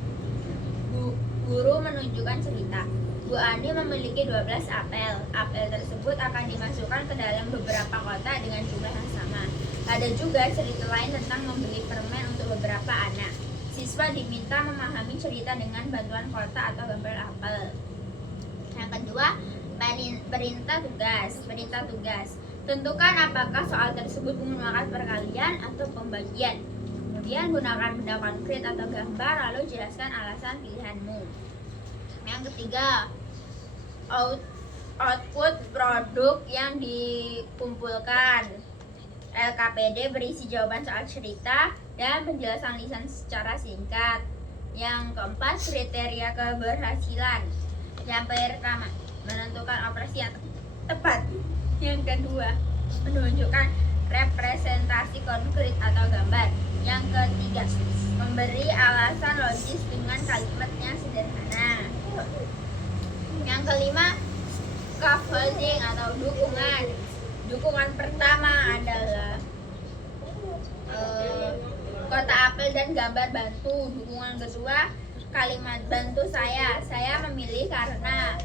Guru menunjukkan cerita. Bu Ani memiliki 12 apel. Apel tersebut akan dimasukkan ke dalam beberapa kotak dengan jumlah yang sama. Ada juga cerita lain tentang membeli permen untuk beberapa anak. Siswa diminta memahami cerita dengan bantuan kotak atau gambar apel. Yang kedua, perintah tugas. Perintah tugas. Tentukan apakah soal tersebut menggunakan perkalian atau pembagian. Kemudian gunakan benda konkret atau gambar, lalu jelaskan alasan pilihanmu. Yang ketiga, output produk yang dikumpulkan. LKPD berisi jawaban soal cerita dan penjelasan lisan secara singkat. Yang keempat, kriteria keberhasilan. Yang pertama, menentukan operasi yang tepat. Yang kedua, menunjukkan representasi konkret atau gambar. Yang ketiga, memberi alasan logis dengan kalimat yang sederhana. Yang kelima, scaffolding atau dukungan. Dukungan pertama adalah kota apel dan gambar bantu. Dukungan kedua, kalimat bantu saya. Saya memilih karena.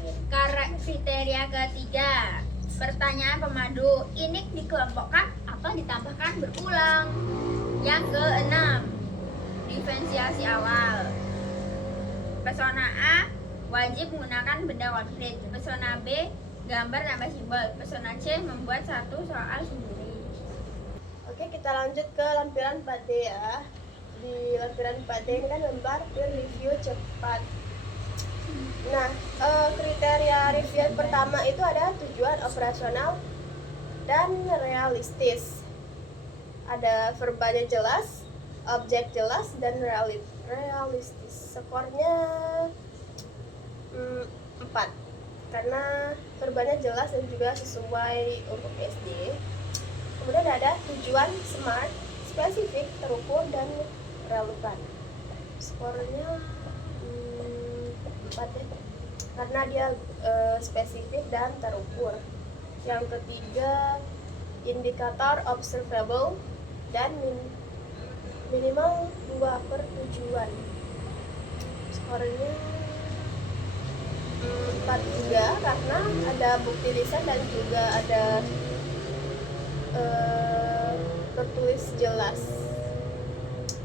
Kriteria ketiga, pertanyaan pemadu. Ini dikelompokkan atau ditambahkan berulang. Yang keenam, diferensiasi awal. Pesona A wajib menggunakan benda konkret. Pesona B gambar tambah simbol. Pesona C membuat satu soal sendiri. Oke, kita lanjut ke lampiran 4D ya. Di lampiran 4D ini kan lembar review cepat. Nah, kriteria review pertama itu ada tujuan operasional dan realistis. Ada verbanya jelas, objek jelas, dan realistis. Skornya 4 karena verbanya jelas dan juga sesuai untuk SD. Kemudian ada tujuan smart, spesifik, terukur, dan relevan. Skornya 4 ya, karena dia spesifik dan terukur. Yang ketiga, indikator observable dan minimal 2 per tujuan. Skornya 4 juga karena ada bukti lisan dan juga ada tertulis jelas.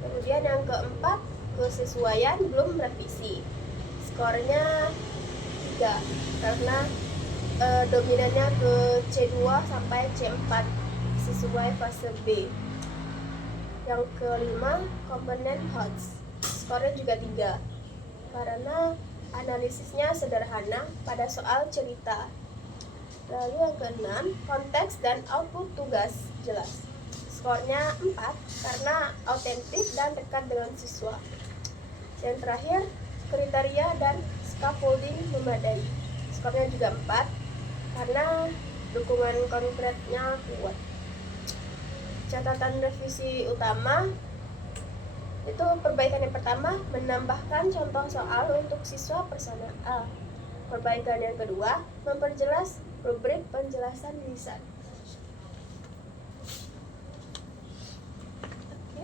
Kemudian yang keempat, kesesuaian belum revisi. Skornya 3 karena dominannya ke C2 sampai C4 sesuai fase B. Yang kelima, komponen HOTS. Skornya juga 3 karena analisisnya sederhana pada soal cerita. Lalu yang keenam, konteks dan output tugas jelas. Skornya 4 karena autentik dan dekat dengan siswa. Yang terakhir, kriteria dan scaffolding memadai. Skornya juga 4 karena dukungan konkretnya kuat. Catatan revisi utama itu perbaikan yang pertama, menambahkan contoh soal untuk siswa persona A. Perbaikan yang kedua, memperjelas rubrik penjelasan lisan.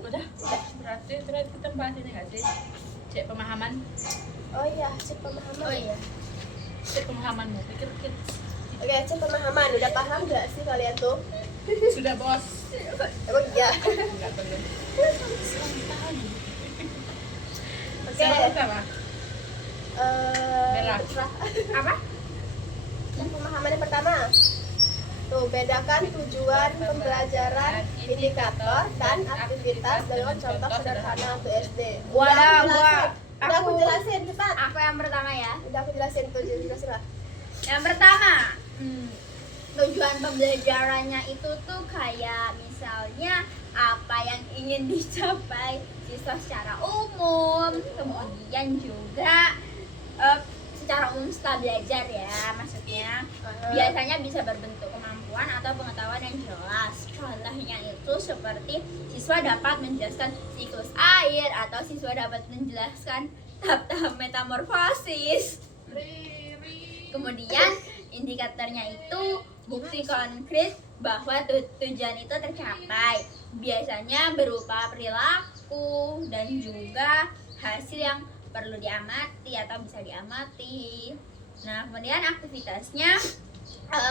Udah? Berarti terakhir kita bahas ini nggak sih? Cek pemahaman. Oh iya, cek pemahaman. Oh iya. Cek pemahamanmu. Pikir Oke, cek pemahaman. Udah paham nggak sih kalian tuh? sudah bos. Emang iya. Enggak belum. Oke. Sama apa? Bella. Terserah. Apa? Cek pemahaman yang pertama. Tuh, bedakan tujuan pembelajaran, indikator, dan aktivitas dengan contoh sederhana untuk SD. Udah aku jelasin, cepat. Aku yang pertama ya. Udah aku jelasin tuh, jelasin lah. Yang pertama, tujuan pembelajarannya itu tuh kayak misalnya apa yang ingin dicapai siswa secara umum, kemudian juga secara umum setelah belajar ya, maksudnya biasanya bisa berbentuk kemampuan atau pengetahuan yang jelas. Contohnya itu seperti siswa dapat menjelaskan siklus air atau siswa dapat menjelaskan tahap-tahap metamorfosis. Kemudian indikatornya itu bukti konkret bahwa tujuan itu tercapai. Biasanya berupa perilaku dan juga hasil yang perlu diamati atau bisa diamati. Nah, kemudian aktivitasnya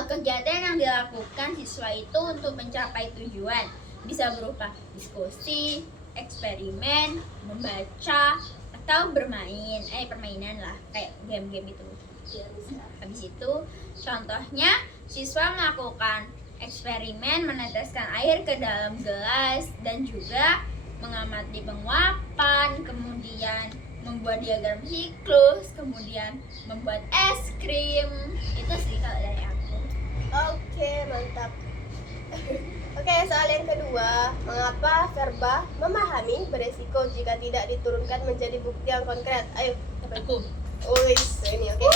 kegiatan yang dilakukan siswa itu untuk mencapai tujuan bisa berupa diskusi, eksperimen, membaca, atau bermain, permainan lah, kayak game-game itu. Habis itu contohnya siswa melakukan eksperimen meneteskan air ke dalam gelas dan juga mengamati penguapan, kemudian membuat diagram siklus, kemudian membuat es krim. Itu sih kalau dari aku. Oke, mantap. Oke, soal yang kedua, mengapa verba memahami beresiko jika tidak diturunkan menjadi bukti yang konkret? Ayo, Aku. ini oke.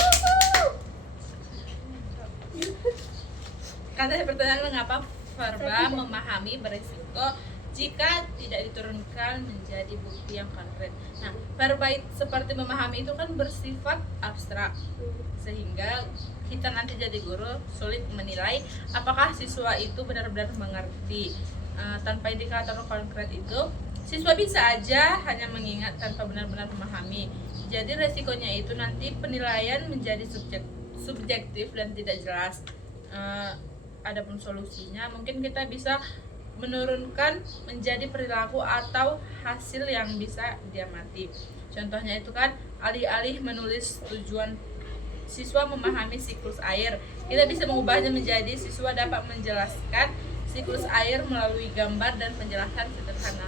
Kata pertanyaan mengapa verba memahami berisiko jika tidak diturunkan menjadi bukti yang konkret. Nah, verba seperti memahami itu kan bersifat abstrak, sehingga kita nanti jadi guru sulit menilai apakah siswa itu benar-benar mengerti. Tanpa indikator konkret itu, siswa bisa aja hanya mengingat tanpa benar-benar memahami. Jadi resikonya itu nanti penilaian menjadi subjektif dan tidak jelas. Adapun solusinya mungkin kita bisa menurunkan menjadi perilaku atau hasil yang bisa diamati. Contohnya itu kan alih-alih menulis tujuan siswa memahami siklus air, kita bisa mengubahnya menjadi siswa dapat menjelaskan siklus air melalui gambar dan penjelasan sederhana.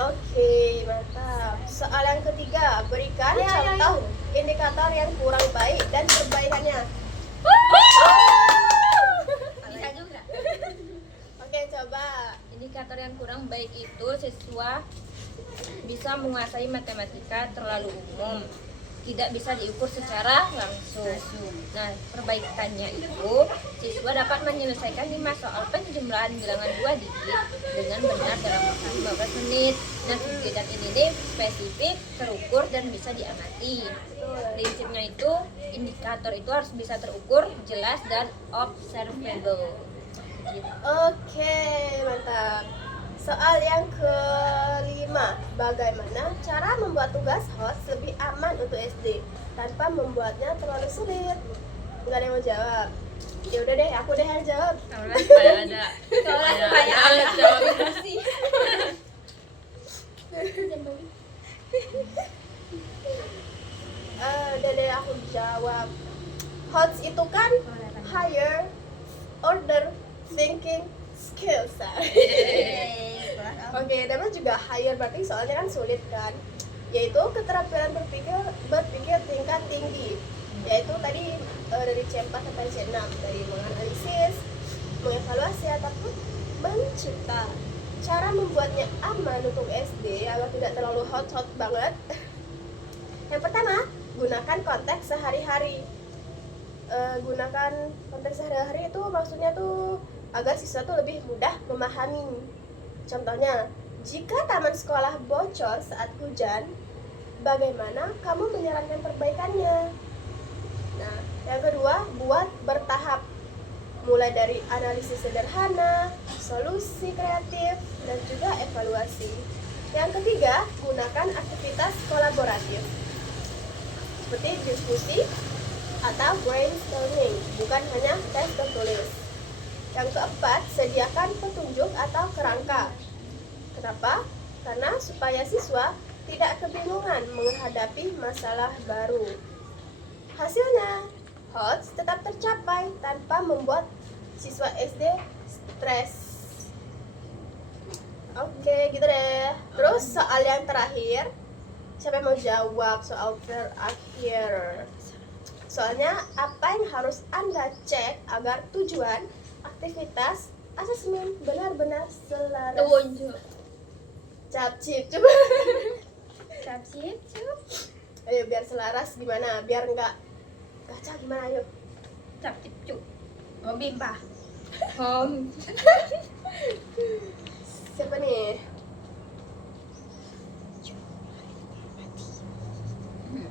Oke, mantap. Soal yang ketiga, berikan contoh indikator yang kurang baik dan perbaikannya. Bisa juga. Oke, coba. Indikator yang kurang baik itu siswa bisa menguasai matematika terlalu umum, tidak bisa diukur secara langsung. Nah, perbaikannya itu siswa dapat menyelesaikan 5 soal penjumlahan bilangan 2 digit dengan benar dalam waktu 15 menit. Nah, kegiatan ini nih spesifik, terukur, dan bisa diamati. Prinsipnya itu indikator itu harus bisa terukur, jelas, dan observable. Gitu. Oke, mantap. Soal yang kelima, bagaimana cara membuat tugas host lebih aman untuk SD tanpa membuatnya terlalu sulit? Nggak ada yang mau jawab. Ya udah deh, aku deh yang jawab. Kayak ada. Kayak ada jawab. Udah deh, aku jawab. Hots itu kan higher order thinking skills. Oke, namanya juga higher berarti soalnya kan sulit kan, yaitu keterampilan berpikir tingkat tinggi, yaitu tadi dari C4 sampai C6, dari menganalisis, mengevaluasi ataupun mencipta. Cara membuatnya aman untuk SD agar tidak terlalu hot banget. Yang pertama, gunakan konteks sehari-hari. Gunakan konteks sehari-hari itu maksudnya tuh agar siswa tuh lebih mudah memahami. Contohnya, jika taman sekolah bocor saat hujan, bagaimana kamu menyarankan perbaikannya? Nah, yang kedua, buat bertahap. Mulai dari analisis sederhana, solusi kreatif, dan juga evaluasi. Yang ketiga, gunakan aktivitas kolaboratif seperti diskusi atau brainstorming, bukan hanya tes tertulis. Yang keempat, sediakan petunjuk atau kerangka. Kenapa? Karena supaya siswa tidak kebingungan menghadapi masalah baru. Hasilnya, HOTS tetap tercapai tanpa membuat siswa SD stres. Oke, gitu deh. Terus soal yang terakhir, siapa yang mau jawab soal terakhir? Soalnya apa yang harus Anda cek agar tujuan aktivitas asesmen benar-benar selaras? Tunjuk. Capcip, coba. Capcip, cup. Ayo biar selaras gimana? Biar nggak gaca gimana? Ayo. Capcip, cup. Oh, bimba. Home. Siapa nih?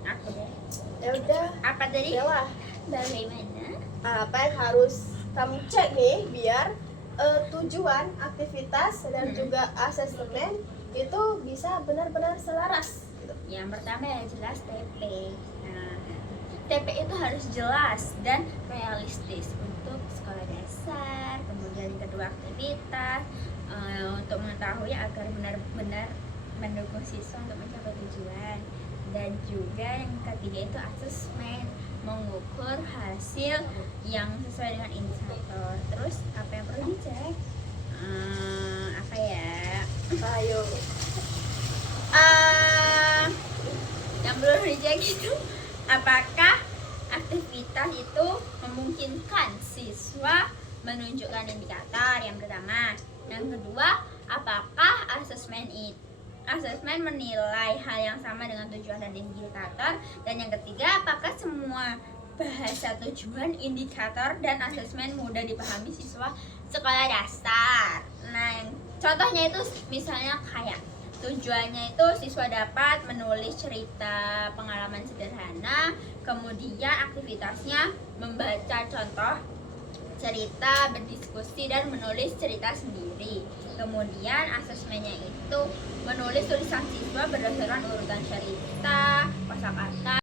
Aku deh. Ya udah. Apa tadi? Dewa. Bagaimana? Apa yang harus kamu cek nih biar tujuan aktivitas dan juga asesmen itu bisa benar-benar selaras gitu. Yang pertama ya jelas TP. Nah, TP itu harus jelas dan realistis untuk sekolah dasar. Kemudian kedua aktivitas untuk mengetahui agar benar-benar mendukung siswa untuk mencapai tujuan. Dan juga yang ketiga itu asesmen, mengukur hasil yang sesuai dengan indikator. Terus apa yang perlu dicek? Apa ya? Ayo. Yang perlu dicek itu apakah aktivitas itu memungkinkan siswa menunjukkan indikator yang pertama. Yang kedua, apakah asesmen menilai hal yang sama dengan tujuan dan indikator. Dan yang ketiga, apakah semua bahasa tujuan, indikator, dan asesmen mudah dipahami siswa sekolah dasar. Nah, contohnya itu misalnya kayak tujuannya itu siswa dapat menulis cerita pengalaman sederhana, kemudian aktivitasnya membaca contoh cerita, berdiskusi, dan menulis cerita sendiri. Kemudian asesmennya itu menulis tulisan siswa berdasarkan urutan cerita, kosakata,